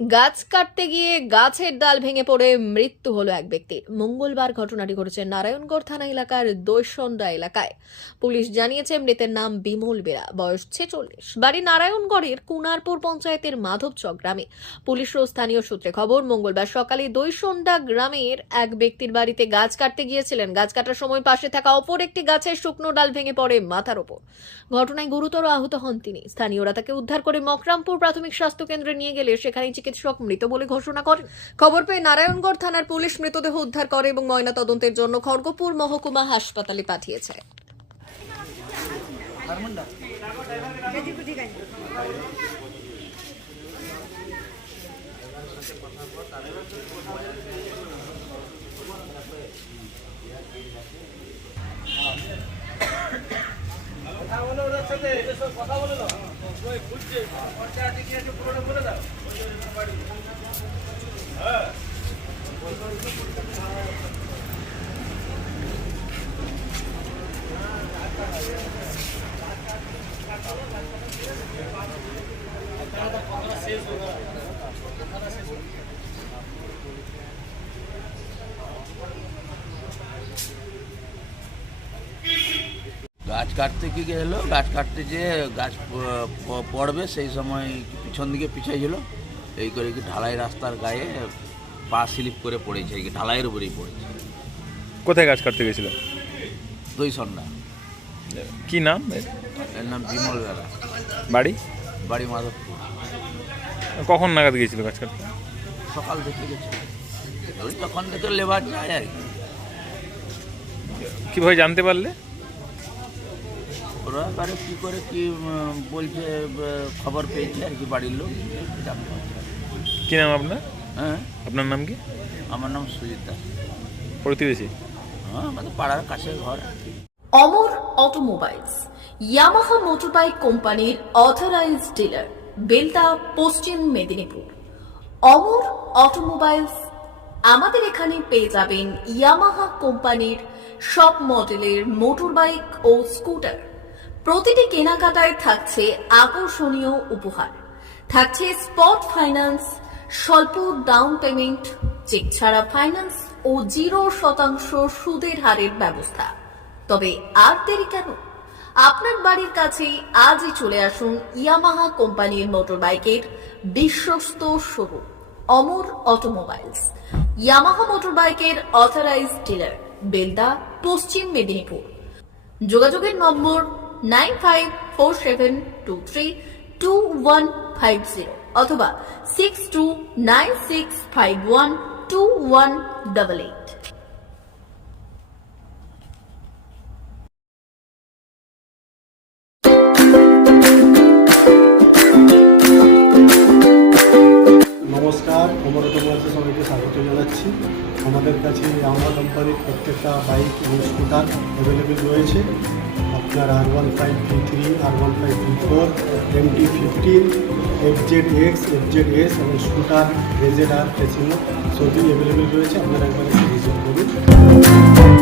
গাছ কাটতে গিয়ে গাছের ডাল ভেঙে পড়ে, মৃত্যু হলো এক ব্যক্তির মঙ্গলবার ঘটনাটি ঘটেছে নারায়ণগড় থানা এলাকার দৈসন্ডা এলাকায়। পুলিশ জানিয়েছে, মৃতের নাম বিমল বেরা, বয়স ছেচল্লিশ। বাড়ি নারায়ণগড়ের কুনারপুর পঞ্চায়েতের মাধবচক গ্রামে। পুলিশ ও স্থানীয় সূত্রে খবর, মঙ্গলবার সকালে দৈসন্ডা গ্রামের এক ব্যক্তির বাড়িতে গাছ কাটতে গিয়েছিলেন। গাছ কাটার সময় পাশে থাকা অপর একটি গাছের শুকনো ডাল ভেঙে পড়ে মাথার ওপর। ঘটনায় গুরুতর আহত হন তিনি। স্থানীয়রা তাকে উদ্ধার করে মকরামপুর প্রাথমিক স্বাস্থ্য কেন্দ্রে নিয়ে গেলে সেখানে চিকিৎসক মৃত বলে ঘোষণা করেন। খবর পেয়ে নারায়ণগড় থানার পুলিশ মৃতদেহ উদ্ধার করে এবং ময়না তদন্তের জন্য খড়গপুর মহকুমা হাসপাতালে পাঠিয়েছে। গাছ কাটতে কি গেলো গাছ কাটতে যে গাছ পড়বে সেই সময় পিছন দিকে পিছিয়েছিল এই করে কি ঢালাই রাস্তার গায়ে পা স্লিপ করে পড়েছে কি ঢালাইয়ের উপরেই পড়েছে। কোথায় গাছ কাটতে গেছিল? দুই সন্ধ্যা কি নাম এর? নাম বিমল বেলা। বাড়ি? বাড়ি মাধবপুর। কখন নাগাদ গিয়েছিল গাছ কাটতে? সকাল থেকে গেছে ওই তখন থেকে লেবার যায় আর কি। কীভাবে জানতে পারলে? ওরা এবারে কী করে কি বলছে খবর পেয়েছে আর কি বাড়ির লোক কি নাম আপনার? হ্যাঁ? আপনার নাম কি? আমার নাম সুজিত দাস। প্রতিবেশী? হ্যাঁ আমাদের পাড়ার কাছে ঘর। অমর অটোমোবাইলস ইয়ামাহা মোটরবাইক কোম্পানির অথরাইজড ডিলার বেলদা পশ্চিম মেদিনীপুর। অমর অটোমোবাইলস আমাদের এখানে পেয়ে যাবেন ইয়ামাহা কোম্পানির সব মডেলের মোটরবাইক ও স্কুটার। প্রতিটি কেনাকাটায় থাকছে আকর্ষণীয় উপহার। থাকছে স্পট ফাইন্যান্স, স্বল্প ডাউন পেমেন্ট, চেক ছাড়া ফাইন্যান্স ও জিরো শতাংশ সুদের হারের ব্যবস্থা। তবে আর দেরি কেন? আপনার বাড়ির কাছেই আজই চলে আসুন ইয়ামাহা কোম্পানির মোটরবাইকের বিশ্বস্ত শোরুম, অমর অটোমোবাইলস। ইয়ামাহা মোটরবাইকের অথরাইজড ডিলার, বেলদা, পশ্চিম মেদিনীপুর। যোগাযোগের নম্বর nine five four seven two three two one five zero অথবা six two nine six five one two one double eight নমস্কার অমরত সবাইকে স্বাগত জানাচ্ছি। আমাদের কাছে আমার কোম্পানির প্রত্যেকটা বাইক এবং স্কুটার অ্যাভেলেবেল রয়েছে। আপনার R one five three three R one five three four M T fifteen F Z X F Z S এবং স্কুটার রেজেড আর ফেসিনো সবই অ্যাভেলেবেল রয়েছে। আপনারা একবার করুন।